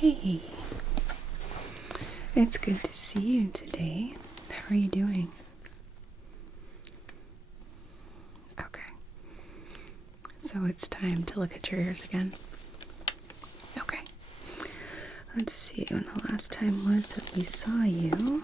Hey, it's good to see you today. How are you doing? Okay, so it's time to look at your ears again. Okay, let's see when the last time was that we saw you.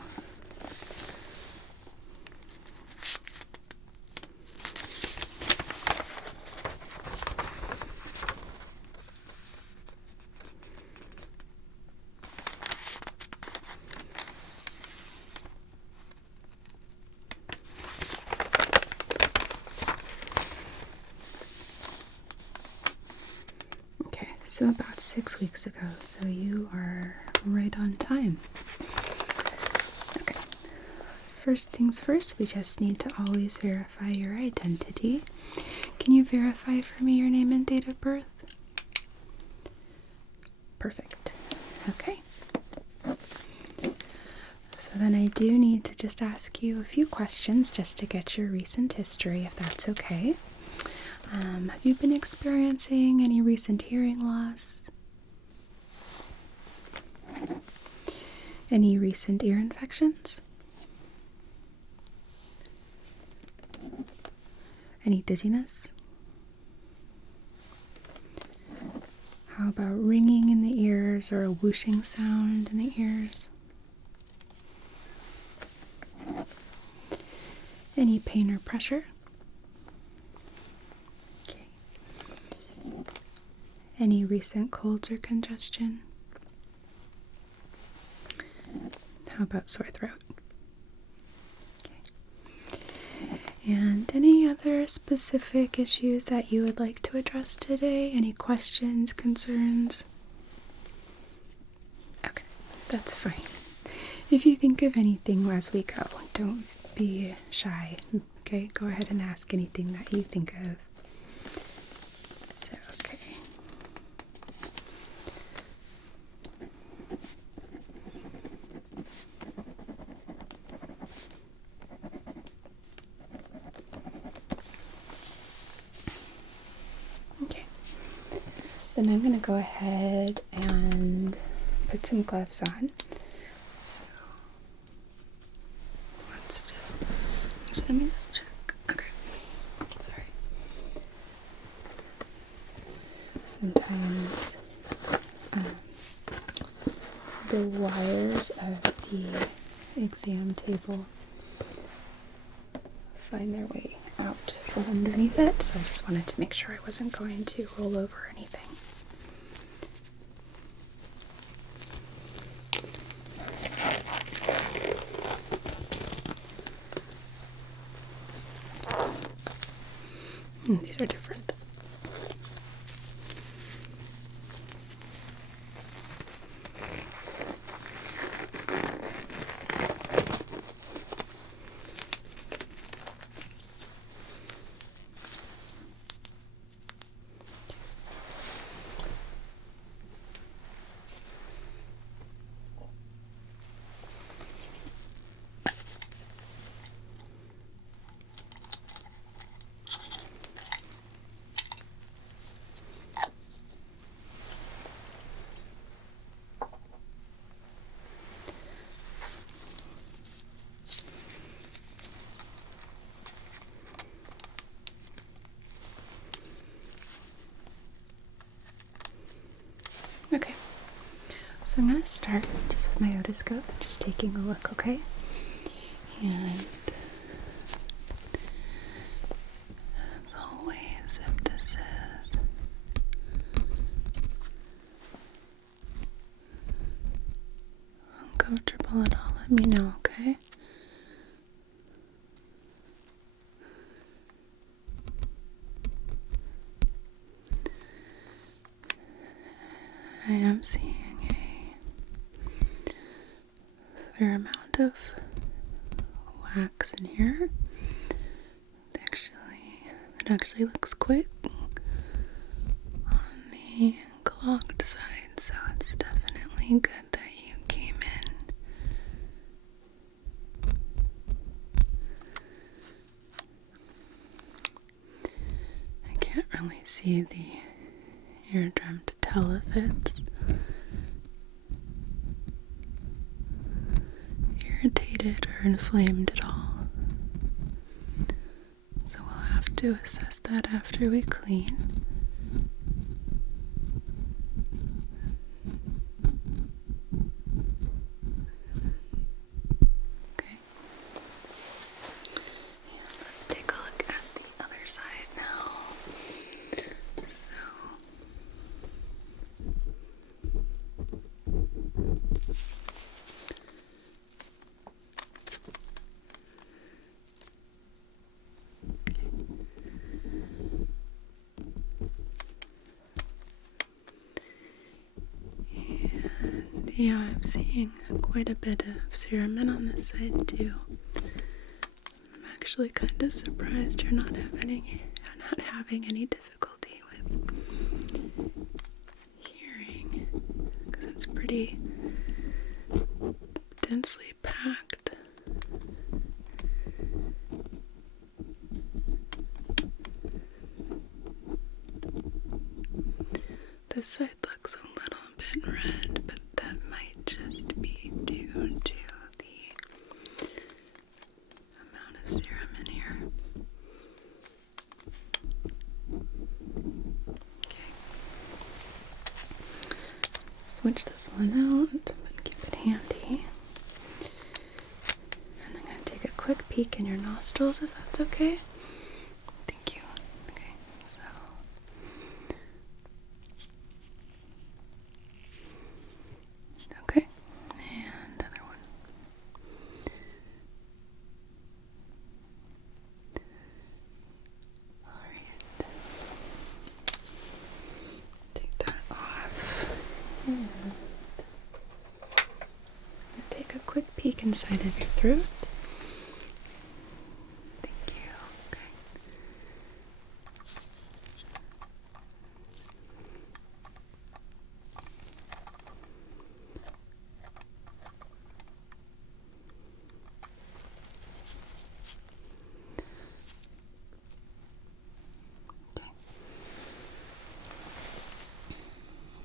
Okay, so about 6 weeks ago, so you are right on time. Okay, first things first, we just need to always verify your identity. Can you verify for me your name and date of birth? Perfect. Okay. So then I do need to just ask you a few questions just to get your recent history, if that's okay. Have you been experiencing any recent hearing loss? Any recent ear infections? Any dizziness? How about ringing in the ears or a whooshing sound in the ears? Any pain or pressure? Okay. Any recent colds or congestion? How about sore throat? Okay. And any other specific issues that you would like to address today? Any questions, concerns? Okay, that's fine. If you think of anything as we go, don't be shy. Okay, go ahead and ask anything that you think of. So, okay. Okay. Then I'm going to go ahead and put some gloves on. Let me just check. Okay. Sorry. Sometimes the wires of the exam table find their way out from underneath it, so I just wanted to make sure I wasn't going to roll over anything. These are different. Okay, so I'm going to start just with my otoscope, just taking a look, okay? And as always, if this is uncomfortable at all, let me know, okay? I am seeing a fair amount of wax in here. It actually looks quick on the clogged side, so it's definitely good that you came in. I can't really see the eardrum to tell if it's irritated or inflamed at all. So we'll have to assess that after we clean. Okay. And let's take a look at the other side now. So yeah, I'm seeing quite a bit of cerumen on this side too. I'm actually kind of surprised you're not having any difficulty with hearing, because it's pretty densely packed. This side looks a little bit red, but that might just be due to the amount of serum in here. Okay. Switch this one out, but keep it handy. And I'm going to take a quick peek in your nostrils if that's okay. Thank you. Okay, so okay, and other one. Alright. Take that off. And take a quick peek inside of your throat. Thank you. Okay.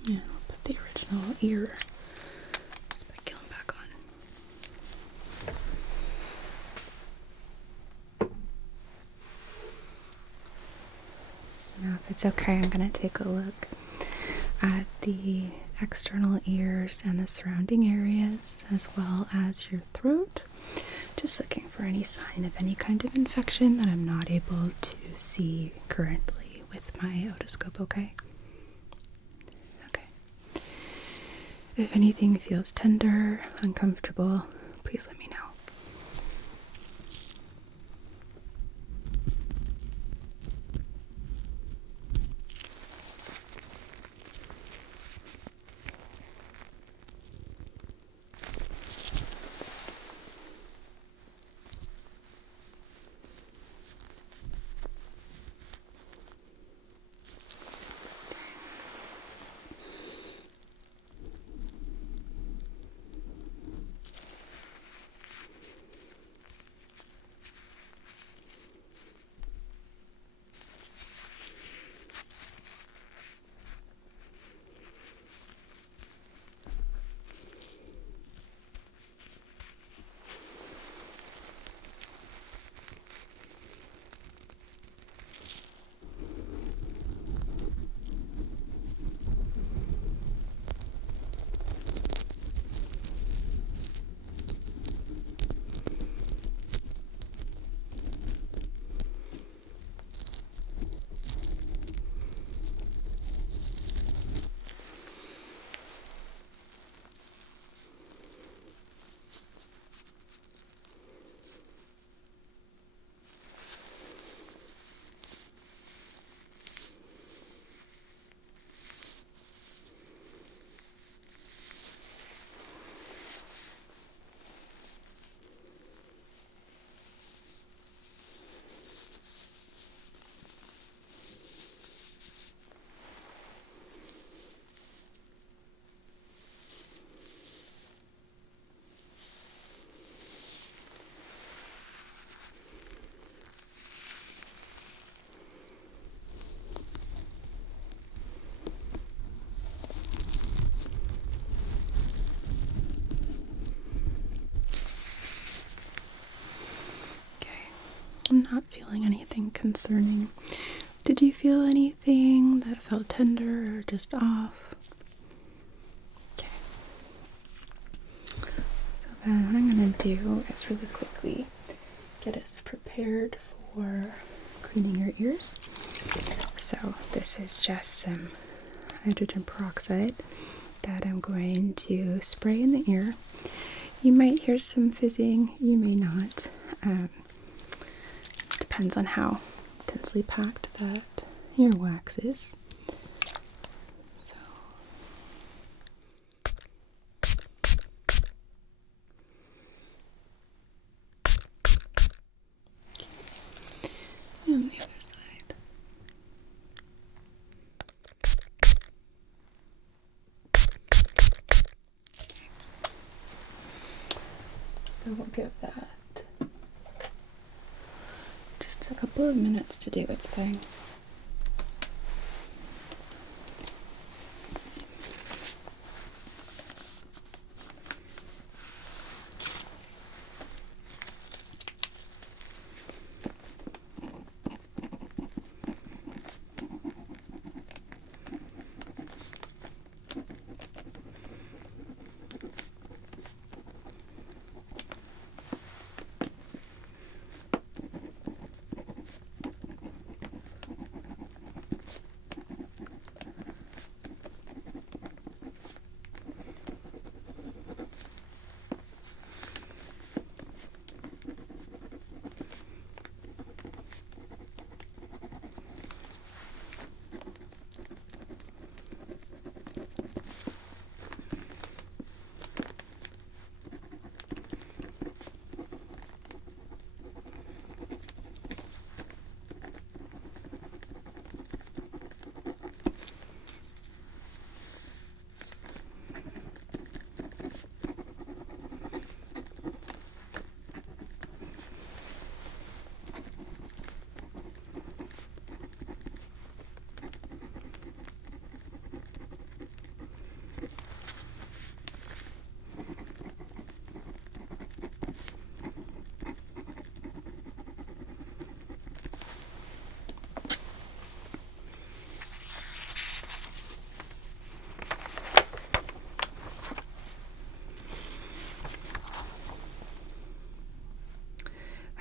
Yeah, I'll put the original ear speculum back on. So now if it's okay, I'm going to take a look at the external ears and the surrounding areas, as well as your throat. Just looking for any sign of any kind of infection that I'm not able to see currently with my otoscope, okay? Okay. If anything feels tender, uncomfortable, please let me know. I'm not feeling anything concerning. Did you feel anything that felt tender or just off? Okay. So then what I'm going to do is really quickly get us prepared for cleaning your ears. So this is just some hydrogen peroxide that I'm going to spray in the ear. You might hear some fizzing, you may not. Depends on how densely packed that earwax is. So and the other side. So we'll give that just a couple of minutes to do its thing.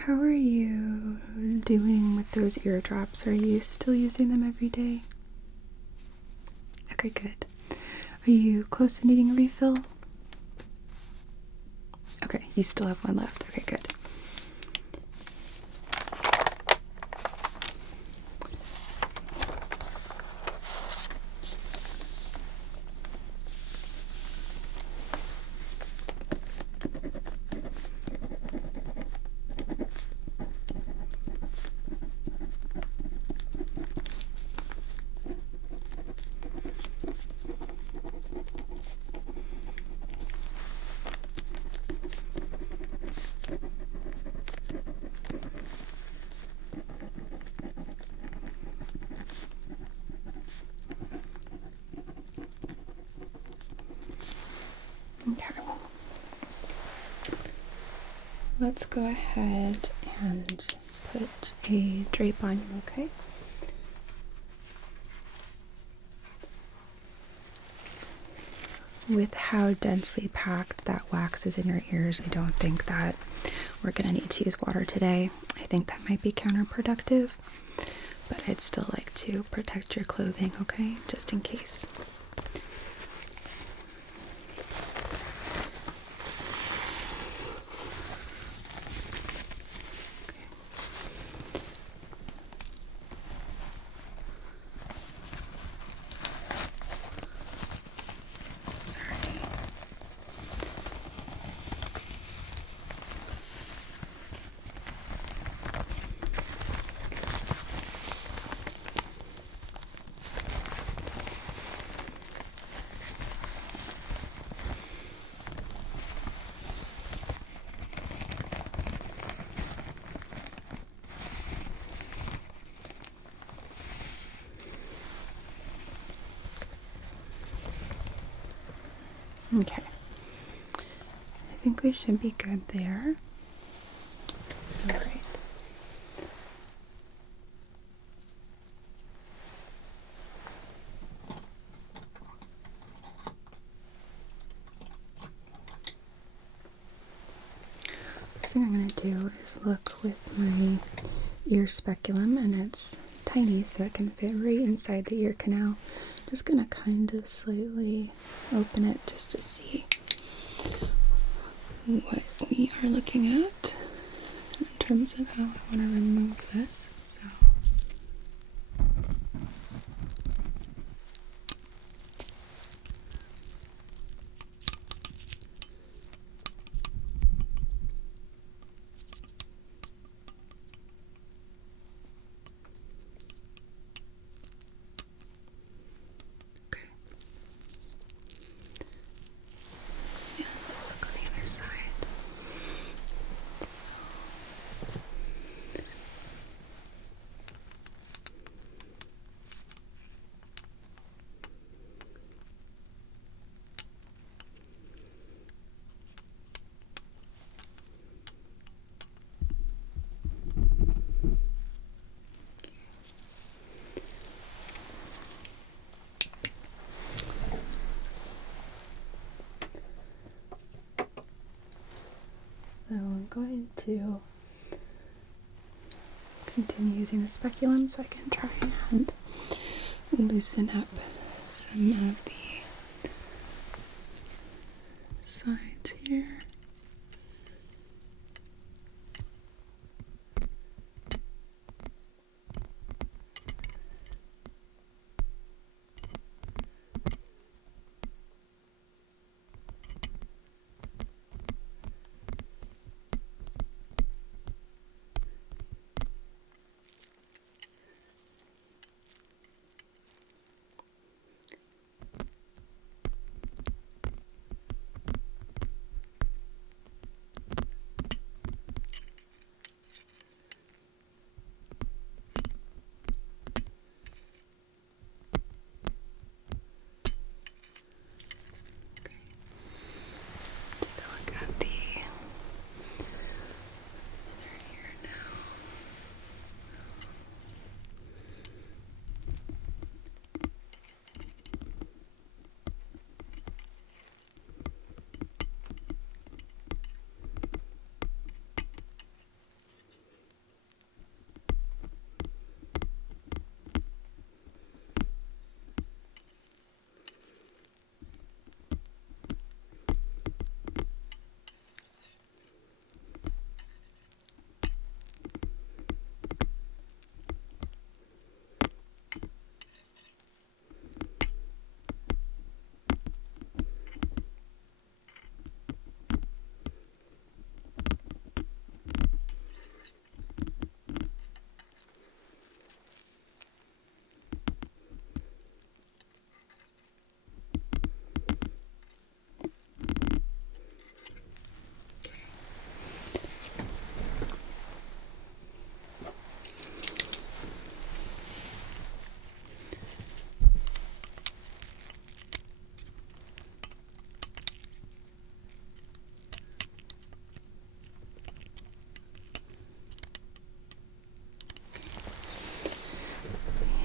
How are you doing with those eardrops? Are you still using them every day? Okay, good. Are you close to needing a refill? Okay, you still have one left. Okay, good. Okay. Let's go ahead and put a drape on you, okay? With how densely packed that wax is in your ears, I don't think that we're going to need to use water today. I think that might be counterproductive, but I'd still like to protect your clothing, okay? Just in case. Okay. I think we should be good there. Alright. I'm going to do is look with my ear speculum, and it's tiny so it can fit right inside the ear canal. Just going to kind of slightly open it just to see what we are looking at in terms of how I want to remove this. So okay. Yeah, let's look on the other side. So I'm going to continue using the speculum so I can try and loosen up some of the sides here. Take a look at the other ear now.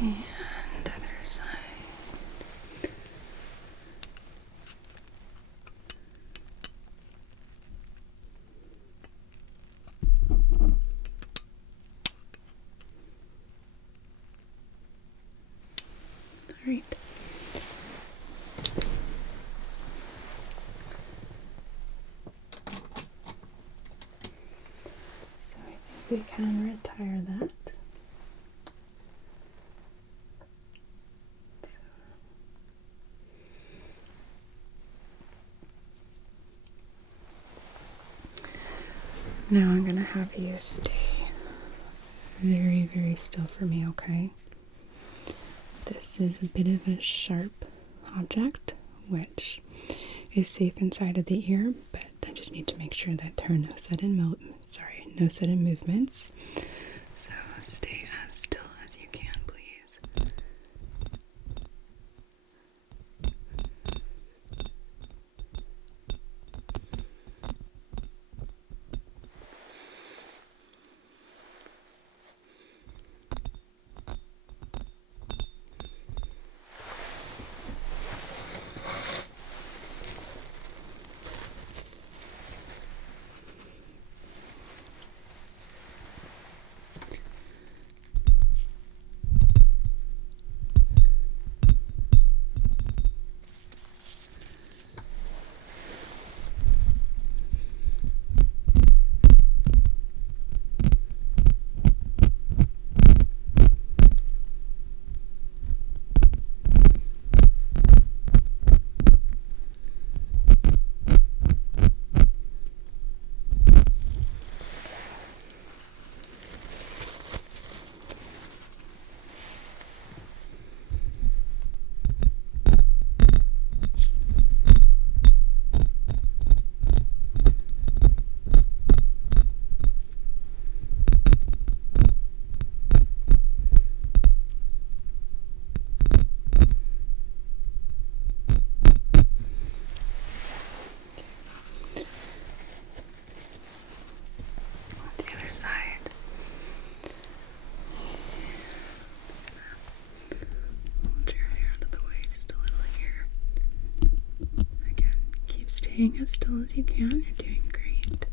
And other side. All right. So I think we can retire that. Now I'm going to have you stay very, very still for me, okay? This is a bit of a sharp object, which is safe inside of the ear, but I just need to make sure that there are no sudden movements. So stay as still as you can, please. staying as still as you can. You're doing great.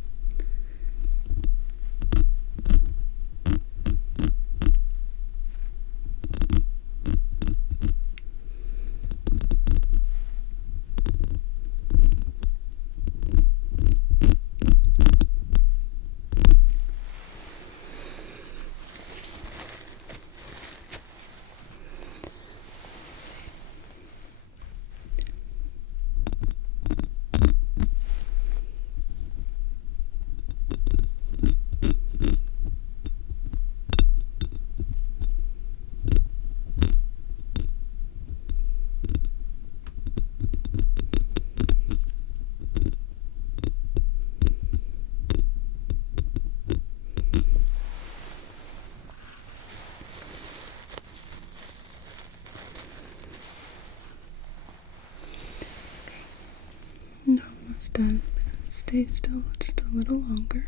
And almost done. Stay still just a little longer.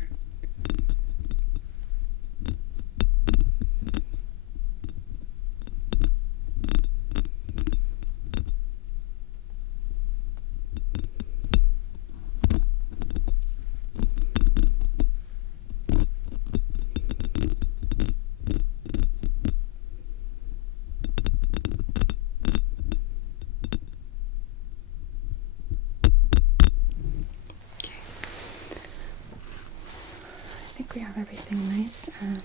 I think we have everything nice and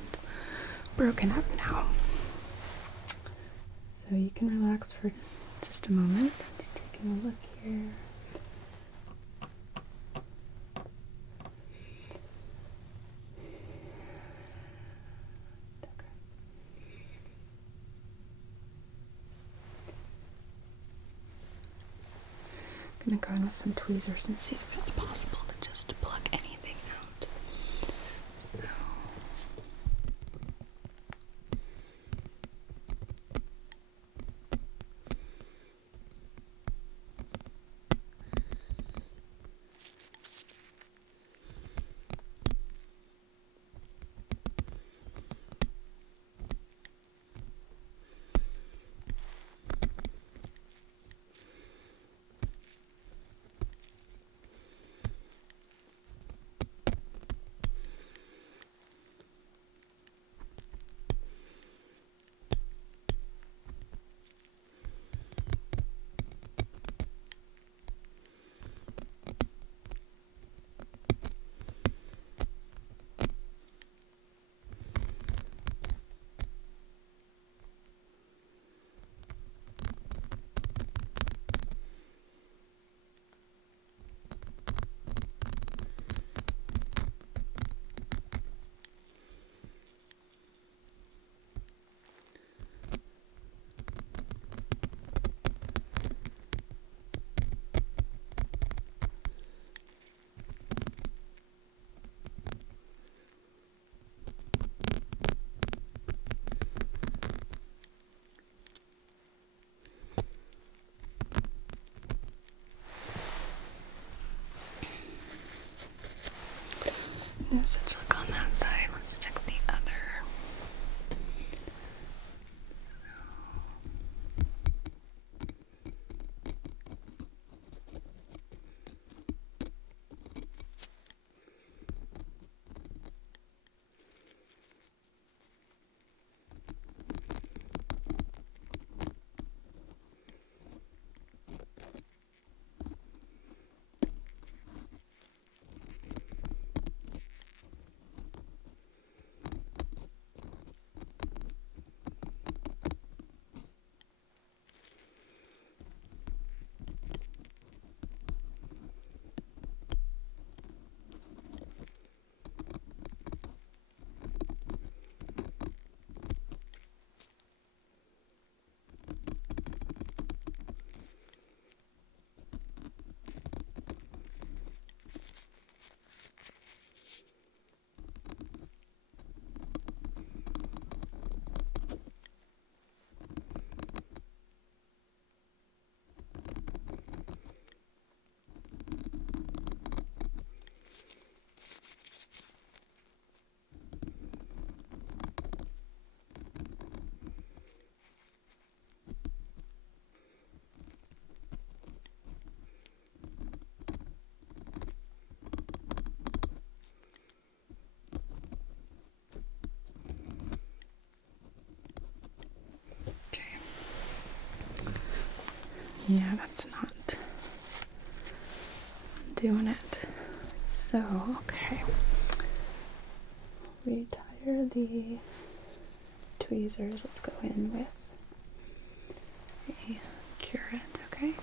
broken up now. So you can relax for just a moment. Just taking a look here. Okay. I'm gonna go in with some tweezers and see if it's possible to just pluck anything out. So no such luck on that side. Let's check the other. Yeah, that's not doing it. So, okay. Retire the tweezers. Let's go in with a curate, okay?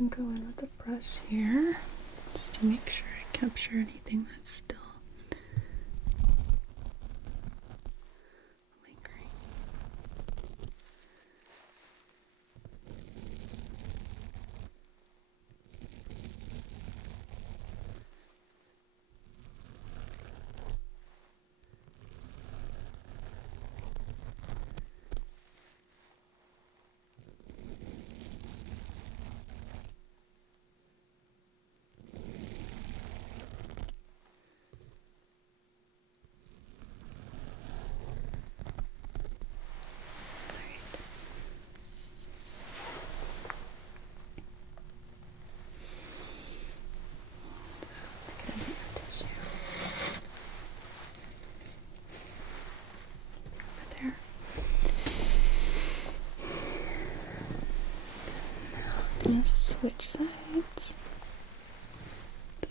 I'm gonna go in with a brush here just to make sure I capture anything that's still lingering. There. Now I'm gonna switch sides. So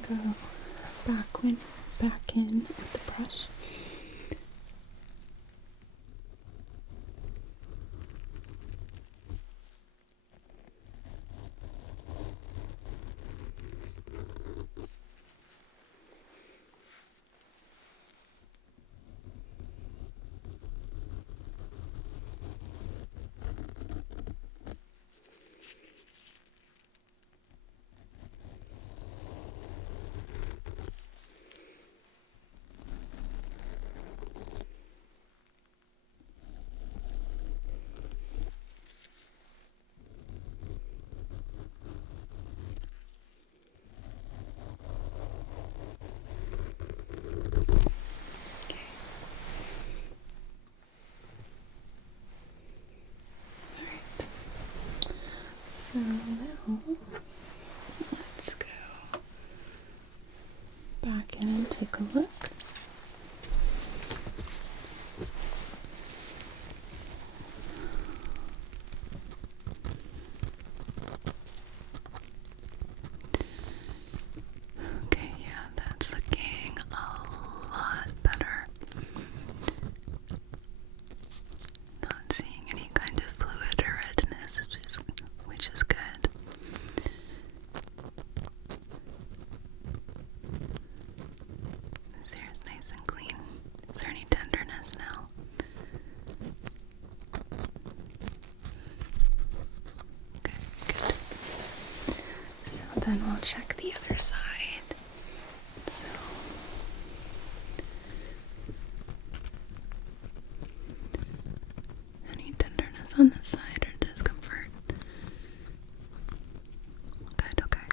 gonna go back in with the brush. So now, let's go back in and take a look. Okay, yeah, that's looking a lot better. Not seeing any kind of fluid or redness, which is good. This hair is nice and clean. Is there any tenderness now? Okay, good. So then we'll check the other side. Any tenderness on this side or discomfort? Good, okay.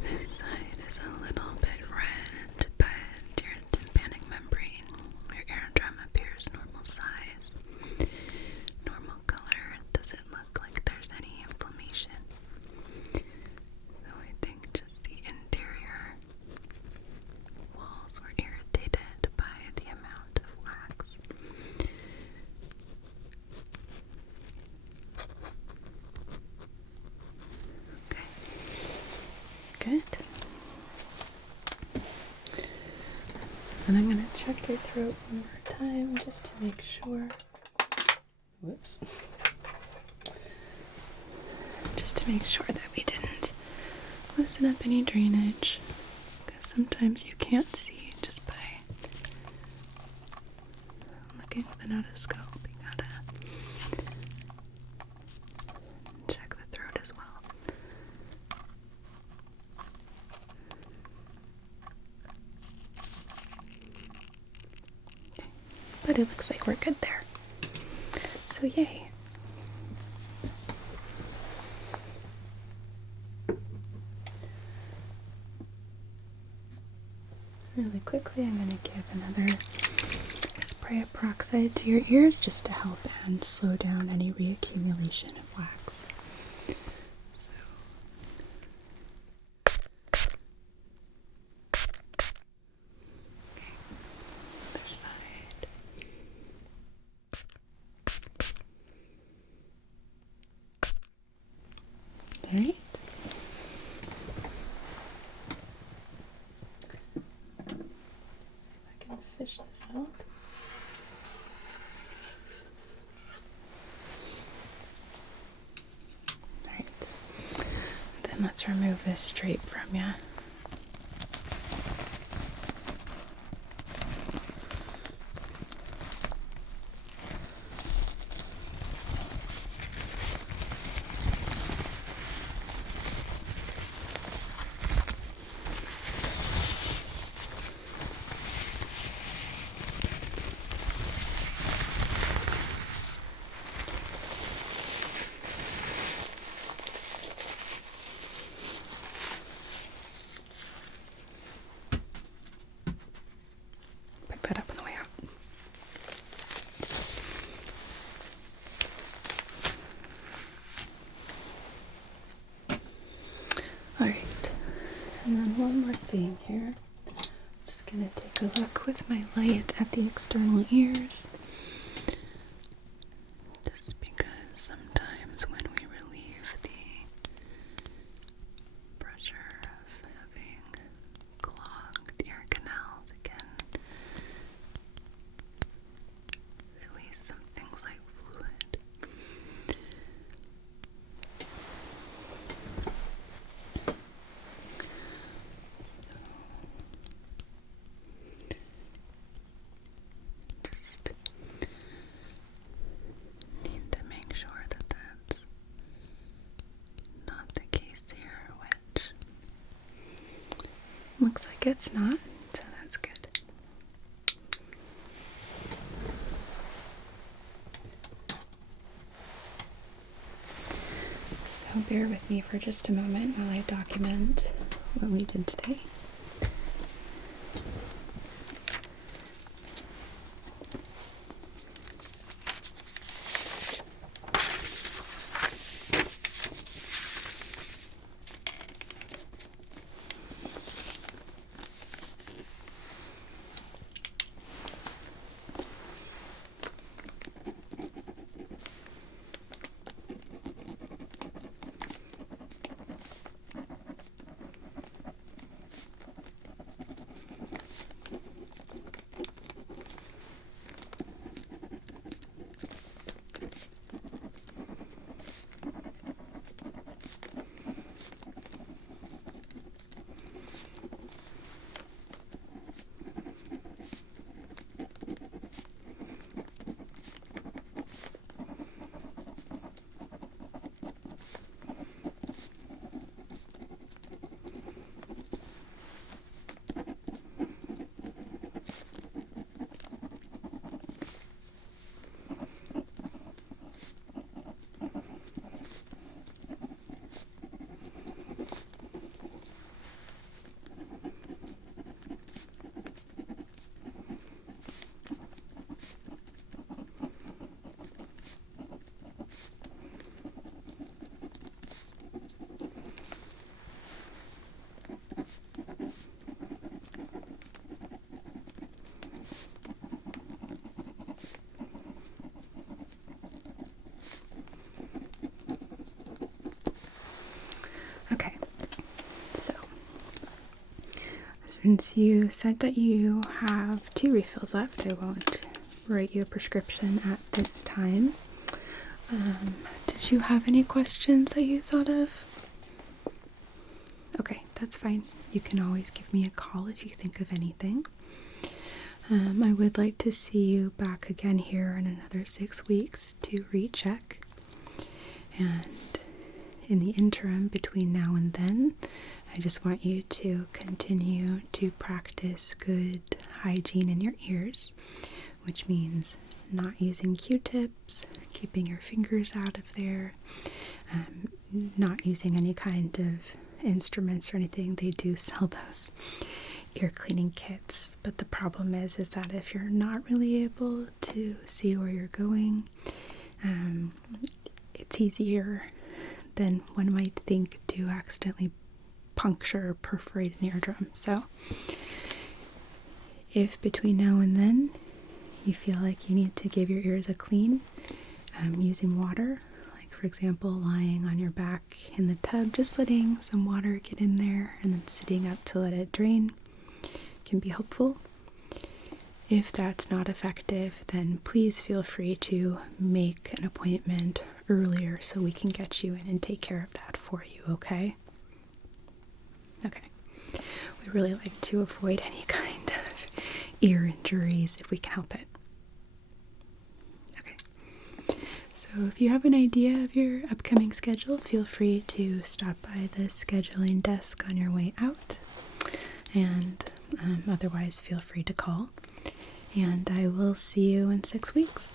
This side is a little bit red, but your tympanic membrane, your eardrum appears normal size, normal color. Doesn't look like there's any inflammation. So I think just the interior walls were irritated by the amount of wax. Okay. Good. And I'm going to check your throat one more time just to make sure. Whoops. Just to make sure that we didn't loosen up any drainage. Because sometimes you can't see just by looking with an otoscope. You gotta check the throat as well. Okay. But it looks like we're good there. So yay. Really quickly, I'm going to give another spray of peroxide to your ears just to help and slow down any reaccumulation of wax. So. Okay, other side. Alright. Fish this out. Alright. Then let's remove this drape from you. That up on the way out. Alright, and then one more thing here. I'm just gonna take a look with my light at the external ears. Just because sometimes when we relieve the Looks like it's not, so that's good. So bear with me for just a moment while I document what we did today. Okay, so since you said that you have 2 refills left, I won't write you a prescription at this time. Did you have any questions that you thought of? Okay, that's fine. You can always give me a call if you think of anything. I would like to see you back again here in another 6 weeks to recheck. And in the interim between now and then, I just want you to continue to practice good hygiene in your ears, which means not using Q-tips, keeping your fingers out of there, not using any kind of instruments or anything. They do sell those ear cleaning kits, but the problem is that if you're not really able to see where you're going, it's easier than one might think to accidentally puncture or perforate an eardrum. So if between now and then you feel like you need to give your ears a clean using water, like for example lying on your back in the tub, just letting some water get in there and then sitting up to let it drain can be helpful. If that's not effective, then please feel free to make an appointment earlier so we can get you in and take care of that for you, okay? Okay. We really like to avoid any kind of ear injuries if we can help it. Okay. So if you have an idea of your upcoming schedule, feel free to stop by the scheduling desk on your way out. And otherwise, feel free to call. And I will see you in 6 weeks.